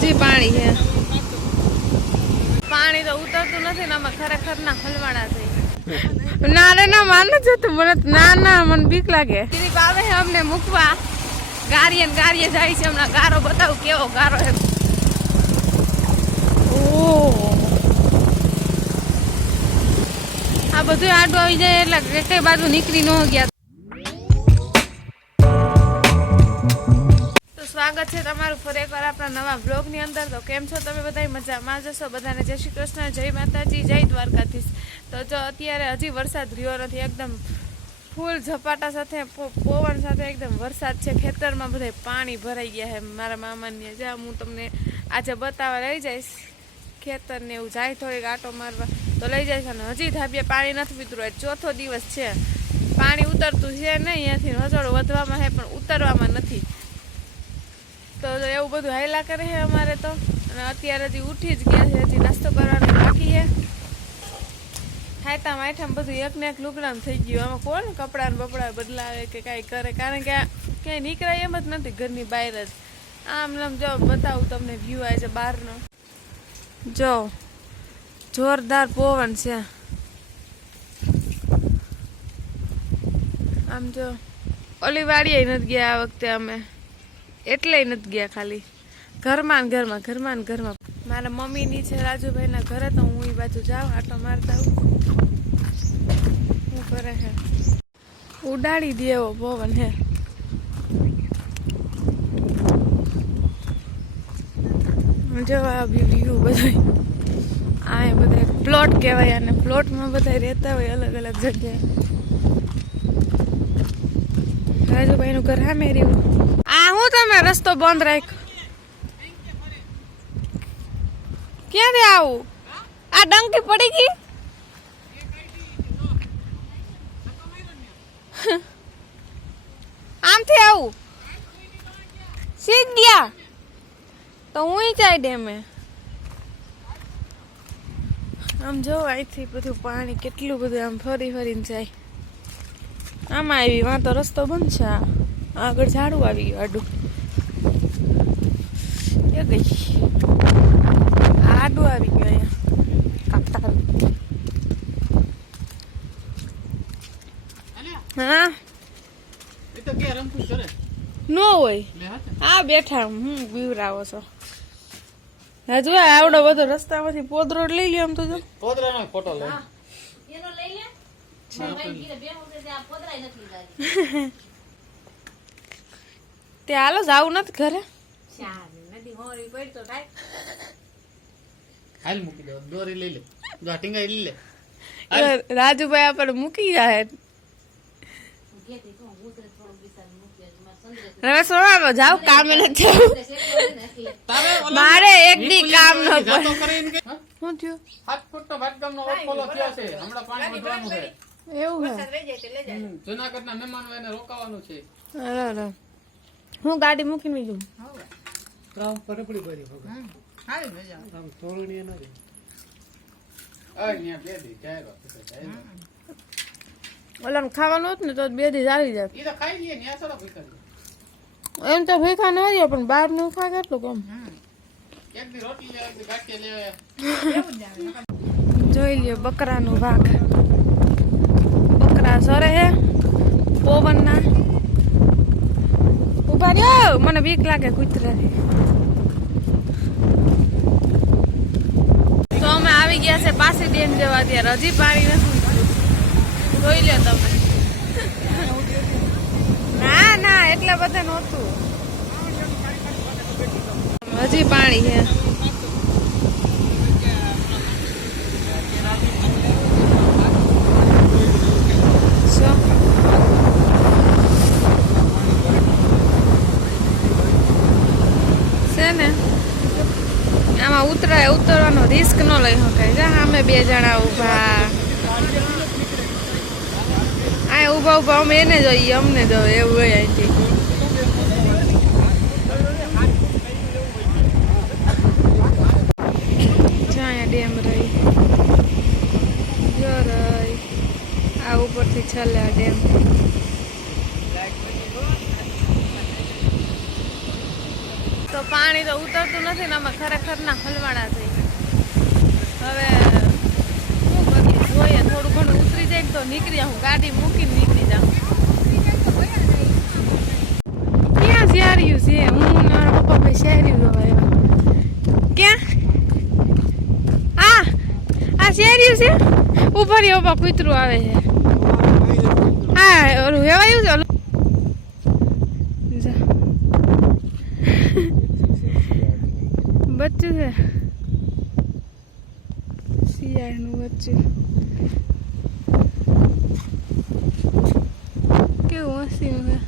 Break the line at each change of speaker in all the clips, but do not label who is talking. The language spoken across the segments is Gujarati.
હજી પાણી છે. પાણી તો ઉતરતું નથી ને આમાં ખરેખર ના હલવાણા થઈ ના રે ના માન જ જતું. મને ના ના મને બીક લાગે. દીદી આવે છે અમને મૂકવા. ગારીએ ને ગાડીએ જાય છે હમણાં. ગારો બતાવ કેવો ગારો છે આ બધું આડું આવી જાય એટલે કઈ બાજુ નીકળી ન ગયા. સ્વાગત છે તમારું ફરી એકવાર આપણા નવા બ્લોગની અંદર. તો કેમ છો તમે બધા મજામાં જશો બધાને જય શ્રી કૃષ્ણ, જય માતાજી, જય દ્વારકાધીશ. તો જો અત્યારે હજી વરસાદ રહ્યો નથી, એકદમ ફૂલ ઝપાટા સાથે પવન સાથે એકદમ વરસાદ છે. ખેતરમાં બધા પાણી ભરાઈ ગયા છે. મારા મામાને જ્યાં હું તમને આજે બતાવવા લઈ જઈશ. ખેતરને એવું જાય થોડીક આટો મારવા. તો લઈ જઈશ અને હજી ધાબીએ પાણી નથી પીતરું આજ ચોથો દિવસ છે. પાણી ઉતરતું છે નહીં, અહીંયાથી રસોડું વધવામાં છે, પણ ઉતરવામાં નથી. તો એવું બધું હાયલા કરે છે અમારે તો. અને અત્યારે હજી ઉઠી જ ગયા છે, હજી નાસ્તો કરવાનો બાકી છે. ખાયતા માઠામાં બધું એક ને એક લુગડામ થઈ ગયું. આમાં કોણ કપડાં બપડા બદલાવે કે કાંઈ કરે? કારણ કે ક્યાંય નીકળાય એમ જ નથી ઘરની બહાર જ. આમ નામ જો, બતાવું તમને વ્યૂ આવે છે બહારનો. જો, જોરદાર પવન છે. આમ જો, ઓલી વાડીએ નથી ગયા આ વખતે અમે. એટલે નથી ગયા ખાલી. ઘરમાં ને ઘરમાં ઘરમાં ને ઘરમાં. મારા મમ્મીની છે, રાજુભાઈના ઘરે, તો હું એ બાજુ જાઉં, આટો મારતા શું કરે હે? ઉડાડી દેવો પવન હે. જવા વ્યૂ બધું આ એ બધા પ્લોટ કહેવાય અને પ્લોટમાં બધા રહેતા હોય અલગ અલગ જગ્યાએ. રાજુભાઈનું ઘર હા મેરી આ તમે રસ્તો બંધ રાખ્યો ક્યાંથી આવું? આ ડંકી પડી ગઈ? આમથી આવું? સીધ ગયા? તો હું જાય ડેમે? આમ જો અહીંથી બધું પાણી કેટલું બધું આમ ફરી ફરીને જાય. આમાં આવી વાં તો રસ્તો બંધ છે. આગળ ઝાડું આવી ગયું આડું. એ ગઈ? આડું આવી ગયું અહીંયા. કાપતા. હા? નો હોય.
લે
આ બેઠા હું બીવરાવો છો. હજુ આ આવડો બધો રસ્તામાંથી પોદરો લઈ લ્યો આમ તો જો.
કોદરાનો ફોટો લે.
તે હાલો જાવું નથી ઘરે.
હાલ મૂકી દો દોરી લઈ લે. ગાટીંગા લઈ લે.
રાજુભાઈ આપણે મૂકી જાય. હવે સોનામાં જાવ કામે નથી. જવું મારે એક દી કામ ન પડે? શું થયું?
સાત ફૂટનો થયો છે. હમણાં પાણી વધવાનું છે.
એવું હે?
હમ, જુનાગઢના મહેમાનો એને રોકાવાનું છે.
અરે અરે. હું ગાડી મૂકીને જઉં
આ ન્યા બે દી ચાયરો તો ચાયરો.
ઓલા ખાવાનું હોત ને તો બે દી આવી જાય
ઈ તો ખાઈ લઈએ ન્યા થોડા ભૂખ્યા
એમ તો ભીખા ન પણ બહારનું ખા કેટલું કમ?
એક દી રોટલી લે એક દી ગાંઠિયા લે.
જોઈ લ્યો બકરાનું ભાગ. બકરા સરે હે પવનના. ઊભા મને બીક લાગે કૂતરાની તો અમે આવી ગયા છે પાછી ડેમ જવા ત્યારે હજી પાણી નથી જોઈ લ્યો તમે. ના ના, એટલા બધા નહોતું. હજી પાણી છે શું છે ને? આમાં ઉતરાય, ઉતરવાનો રિસ્ક ન લઈ શકાય. જા, અમે બે જણા ઊભા. આ ઊભા ઊભા અમે એને જોઈએ અમને જોઈએ એવું હોય જ્યાં ડેમ રહી. જો રહી. આ ઉપરથી છેલ્લે આ ડેમ. તો પાણી તો ઉતરતું નથી ને અમે ખરેખર ના હલવાણા થઈ હવે શું કરીએ? જોઈએ, થોડું ઘણું ઉતરી જાય ને તો નીકળી જાઉં ગાડી મૂકીને નીકળી જાઉં. ક્યાં શહેર્યું છે? હું મારા પપ્પા ભાઈ શેર્યું જોવા ક્યાં? આ આ શહેર્યું છે? ઊભા રહ્યો પપ્પા કૂતરું આવે છે. હા, ઓલું હેવાયું છે ઓલું જા. બચ્ચું છે. શિયાળનું વચ્ચે. કેવું હસીનું છે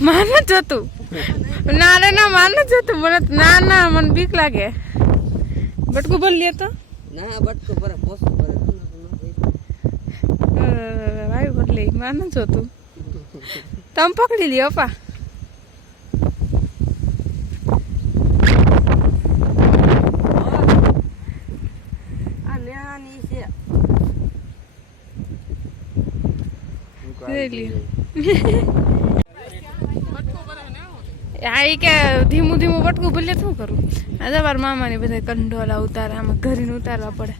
માન જ હતું. ના રે ના, માન જ હતું. મને ના ના, મને બીક લાગે. બટકું ભર લે તો.
ના, બટકું ભરે પોસું ભરે.
વાયુ ભર લે માન જ હતું તમે પકડી લ્યો પા.
આ નેહાની છે.
આ ઈ કે ધીમું ધીમું પટકું ભલે શું કરું. આ તમારા મામાની બધા કંડોલા ઉતારે આમાં ઘરીને ઉતારવા પડે.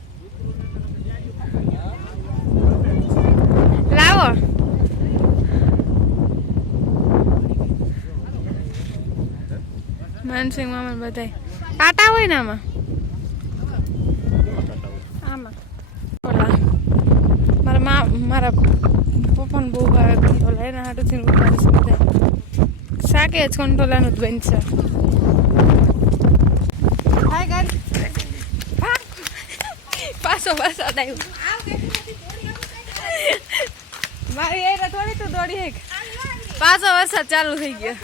માનસિંહ મામા બધા કાંટા હોય ને આમાં? આમાં. ઓલા મારા મા મારા પપ્પાને બહુ ભાવે એના હાટુથી ઉતારે બધા. શાકે જ કંટોલાનું જ બનશે. પાછો પાછો આવ્યું મારી એ થોડી તું દોડી હેક. પાછો વરસાદ ચાલુ થઈ ગયો.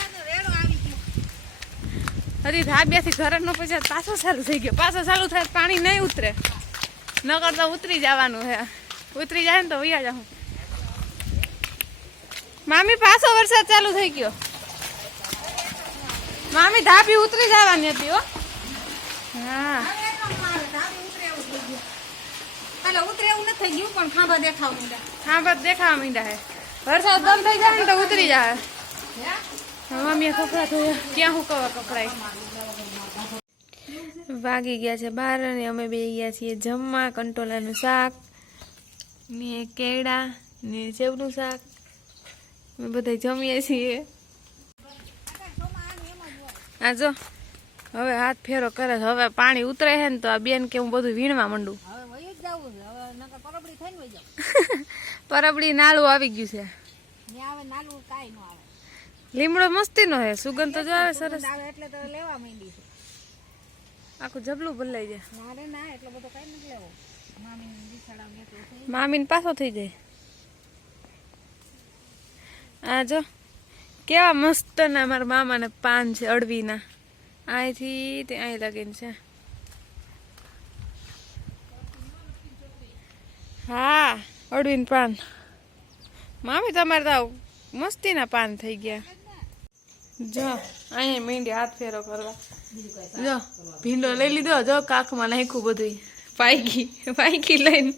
હજી ધાબ્યાથી ઘરે નો પછી પાછો ચાલુ થઈ ગયો. પાછો ચાલુ થાય પાણી નહીં ઉતરે. નકર તો ઉતરી જવાનું હે. ઉતરી જાય ને તો વૈયા જાઉં. મામી પાછો વરસાદ ચાલુ થઈ ગયો. મામી ધાબી ઉતરી જવાની હતી હો. હા.
એટલે ઉતરે એવું નથી થઈ ગયું પણ ખાંભા દેખાવ
મીંડા ખાંભા દેખાવા માંડ્યા હે. વરસાદ બંધ થઈ જાય ને તો ઉતરી જાય. મમ્મીએ કપડા ધોયા. ક્યાં હુકવા કપડાય? વાગી ગયા છે બાર અને અમે બે ગયા છીએ જમવા કંટોલાનું શાક ને કેળા ને સેવનું શાક. અમે બધા જમીએ છીએ. આ જો હવે હાથ ફેરો કરે હવે પાણી ઉતરે છે ને તો આ બેન કે હું બધું વીણવા માંડું
હવે વયું જ જાવું છે. હવે નકર પરબડી
નાળું આવી ગયું છે
ને ન.
લીમડો મસ્તી નો હે સુગંધ તો જો આવે સરસ
આવે એટલે તો લેવા માંડી છે.
આખું જબલું બદલાઈ જાય
મારે ના એટલો બધો કઈ નથી લેવો. મામીને બિછાડા મેં તો થઈ.
પાછો થઈ જાય આ જો કેવા મસ્ત ના મારા મામાને પાન છે અડવીના અહીંથી તે અહીં લગીને છે હા, અડવીન પાન. મામી તમારે તો મસ્તીના પાન થઈ ગયા. જો, અહીંયા મીંડી હાથ ફેરો કરવા. જો, ભીંડો લઈ લીધો, જો, કાખમાં નાખ્યું બધું પાઈકી પાઈકી લઈને.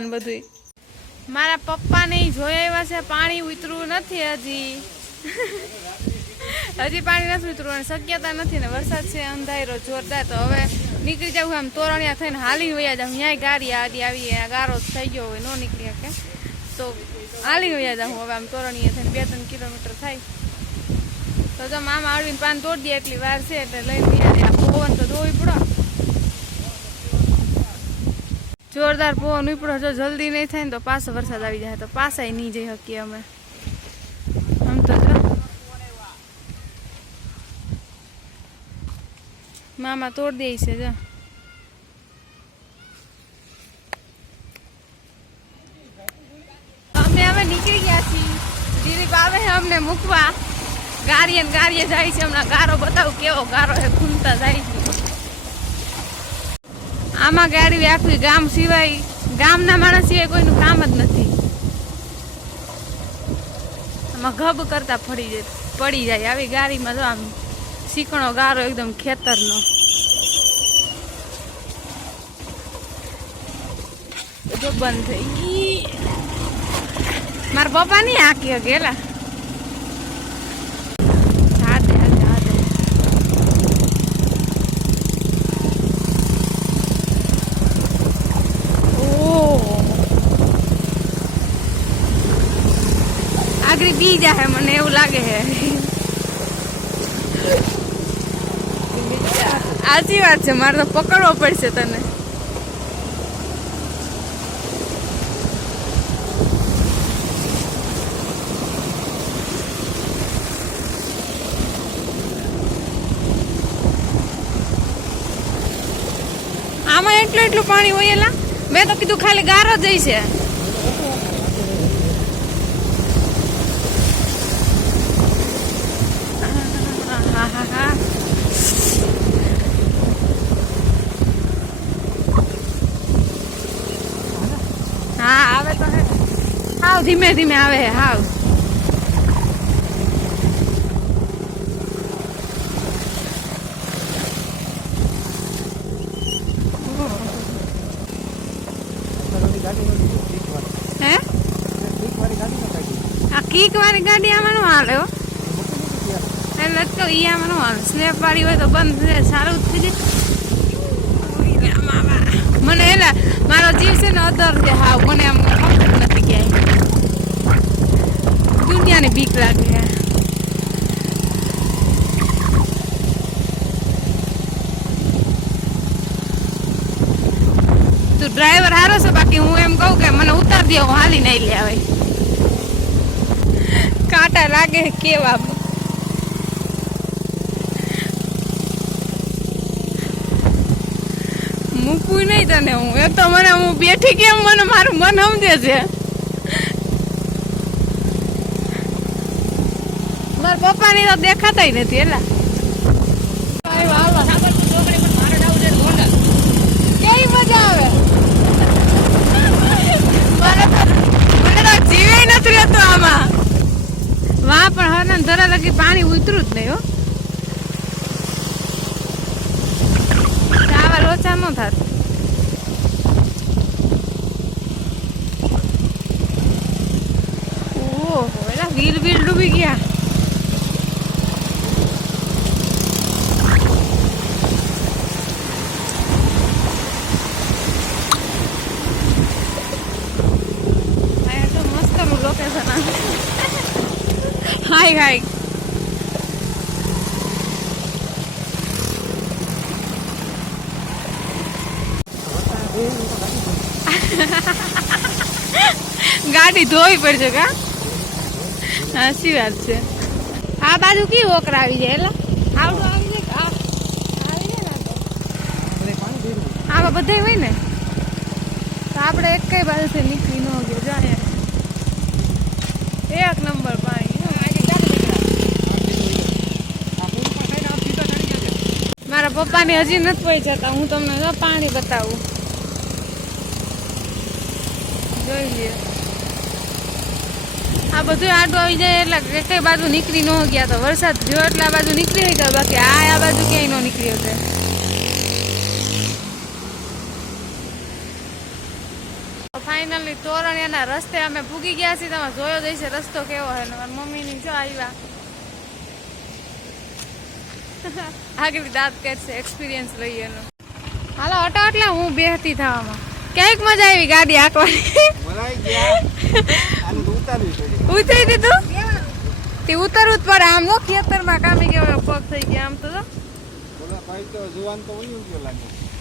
ને બધું મારા પપ્પાને ઈ જોયા એવા છે, પાણી ઉતરવું નથી હજી. હજી પાણી નથી ઉતરવું શક્યતા નથી ને વરસાદ છે અંધારો જોરદાર. તો હવે નીકળી જવું આમ તોરણિયા થઈને હાલી વયા જાવ ન્યાય ગાડી આડી આવી ગારો થઈ ગયો હોય, ન નીકળી શકે તો હાલી વયા જાઉં હવે આમ તોરણીએ થઈને બે ત્રણ કિલોમીટર થાય. તો જો મામા આવડીને પાન તોડી દે એટલી વાર છે એટલે લઈને આ પવન તો ધોવી પડો. જોરદાર પવન ઉપડો. જો જલ્દી નહીં થાય ને તો પાછો વરસાદ આવી જાય. તો પાછાય નહીં જઈ શકીએ અમે આમ તો જો મામા તોડ દે છે, જો. અમે હવે નીકળી ગયા છીએ. દિલીપ આવે છે અમને મૂકવા. ગાડીએ ગાડીએ જાય છે. હમણાં ગારો બતાવું કેવો ગારો છે ખૂંદતા જાય છે. આમાં ગાડી આખી ગામ સિવાય ગામના માણસ સિવાય કોઈનું કામ જ નથી. આમાં ગબ કરતા પડી જાય પડી જાય. આવી ગાડીમાં જો આમ સીકણો ગારો એકદમ ખેતરનો. બંધ થઈ ગઈ. મારા પપ્પા નહીં આંકી ગયેલા આગળ બીજા હે મને એવું લાગે છે સાચી વાત છે, મારે તો પકડવો પડશે તને. આમાં એટલું એટલું પાણી હોય એલા? મેં તો કીધું ખાલી ગારો જ છે હા હા હા હા આવે તો હે હાવ ધીમે ધીમે આવે હે હાવ. હે? કીક વાળી ગાડી આમાં નો હાલે હો. એટલે તો ઈ આમાં નો હાલે. સ્નેપ વાળી હોય તો બંધ થઈ જાય. સારું થઈ જાય. મને એલા મારો જીવ છે ને અદર છે, હાવ, મને આમ ખબર દુનિયાની બીક લાગે તું ડ્રાઈવર હારો છે, બાકી હું એમ કહું કે મને ઉતાર દે, હું હાલી નહીં લે આવે કાંટા લાગે કેવા મૂકવું નહીં તને હું. એ તો મને, હું બેઠી કેમ, મને મારું મન સમજે છે. મારા પપ્પાની તો દેખાતાય નથી, એલા. કેવી મજા આવે? જીવે નથી રહેતો આમાં. વાહ, પણ હરનાન ધરા લગી પાણી ઉતરું જ નહીં, હો. ચાવલ ઓછા ન થાત. વ્હીલ વ્હીલ ડૂબી ગયા આ તો મસ્તનું લોકેશન આ હાય હાય ગાડી ધોવી પડશે કા? સાચી વાત છે. આ બાજુ કી ઓકરા આવી જાય એટલે આવડું આવી જાય આવી જાય ને આ તો. આમાં બધે હોય ને? તો આપણે એક કઈ બાજુથી નીકળી ન ગયો જાય એક નંબર પાણી, હો. મારા પપ્પાની હજી નથી પડી જતા, હું તમને પાણી બતાવું. જોઈ લ્યો. આ બધું આડું આવી જાય એટલે કે કઈ બાજુ નીકળી ન ગયા તો વરસાદ જો એટલે આ બાજુ નીકળી ગયો. બાકી આ આ બાજુ ક્યાંય ન નીકળી છે. ફાઇનલી તોરણિયાના રસ્તે અમે ભૂગી ગયા છીએ. તમે જોયો જઈશે રસ્તો કેવો છે. ને મારી મમ્મીની જો આવ્યા. આગળ દાંત છે. એક્સપિરિયન્સ લઈએ એનો. હાલો હટો એટલે હું બેહતી થવામાં. ક્યાંક મજા આવી ગાડી આંકવાની ઉતરી દીધું? તે ઉતરવું જ પડે. આમ નો ખેતરમાં કામી ગયો પગ થઈ ગયા આમ તો જો.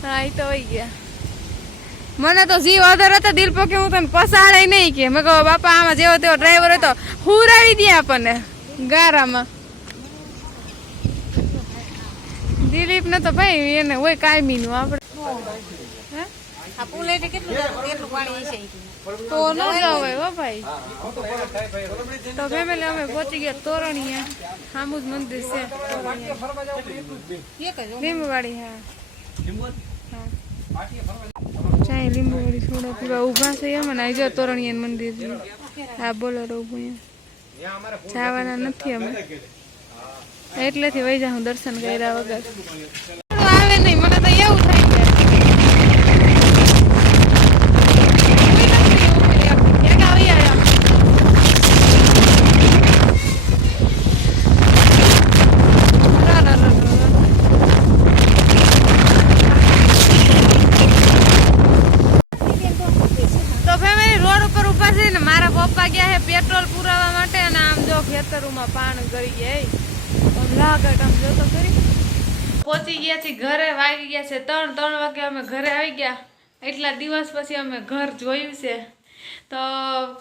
હા એ તો હોય ગયા. મને તો જીવ અધર હતો દિલ કે હું તને પસાડે નહીં કે. મેં કહો બાપા આમાં જેવો તેવો ડ્રાઈવર હતો હુરાવી દે આપણને. ગારામાં. દિલીપ ને તો ભાઈ એને હોય કાયમી નું આપણે. હે?
આ કેટલું કેટલું પાણી હશે
તો ન જવાય હો ભાઈ. તો ફેમિલી અમે પહોંચી ગયા તોરણીયા જ મંદિર છે. લીંબુવાડી હા. હા. ચાય લીંબુવાડી થોડા પીવા ઊભા છે એમ ને જો તોરણીયા મંદિર છે. હા બોલો અહીંયા જવાના નથી અમે. એટલેથી વહી હું દર્શન કર્યા વગર આવે નહીં મને તો એવું થાય છે ખેતરોમાં પાણ ગળી ગયા લાગટ આમ જોતો કરી પહોંચી ગયા છીએ ઘરે વાગી ગયા છે. ત્રણ ત્રણ વાગે અમે ઘરે આવી ગયા. એટલા દિવસ પછી અમે ઘર જોયું છે. તો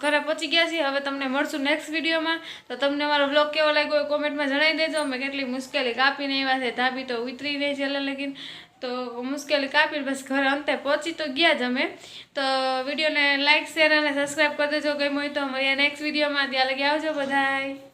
ઘરે પહોંચી ગયા છીએ. હવે તમને મળશું નેક્સ્ટ વિડીયોમાં. તો તમને મારો બ્લોગ કેવો લાગ્યો કોમેન્ટમાં જણાવી દેજો. અમે કેટલી મુશ્કેલી કાપીને આવ્યા છે. ધાબી તો ઉતરી નહીં છે એટલે લગીન. તો મુશ્કેલી કાપીને બસ ઘરે અંતે પહોંચી તો ગયા જ અમે. તો વિડીયોને લાઇક શેર અને સબસ્ક્રાઈબ કરી દેજો. ગમ્યું હોય તો મળીએ નેક્સ્ટ વિડીયોમાં ત્યાં લગી આવજો બધાય.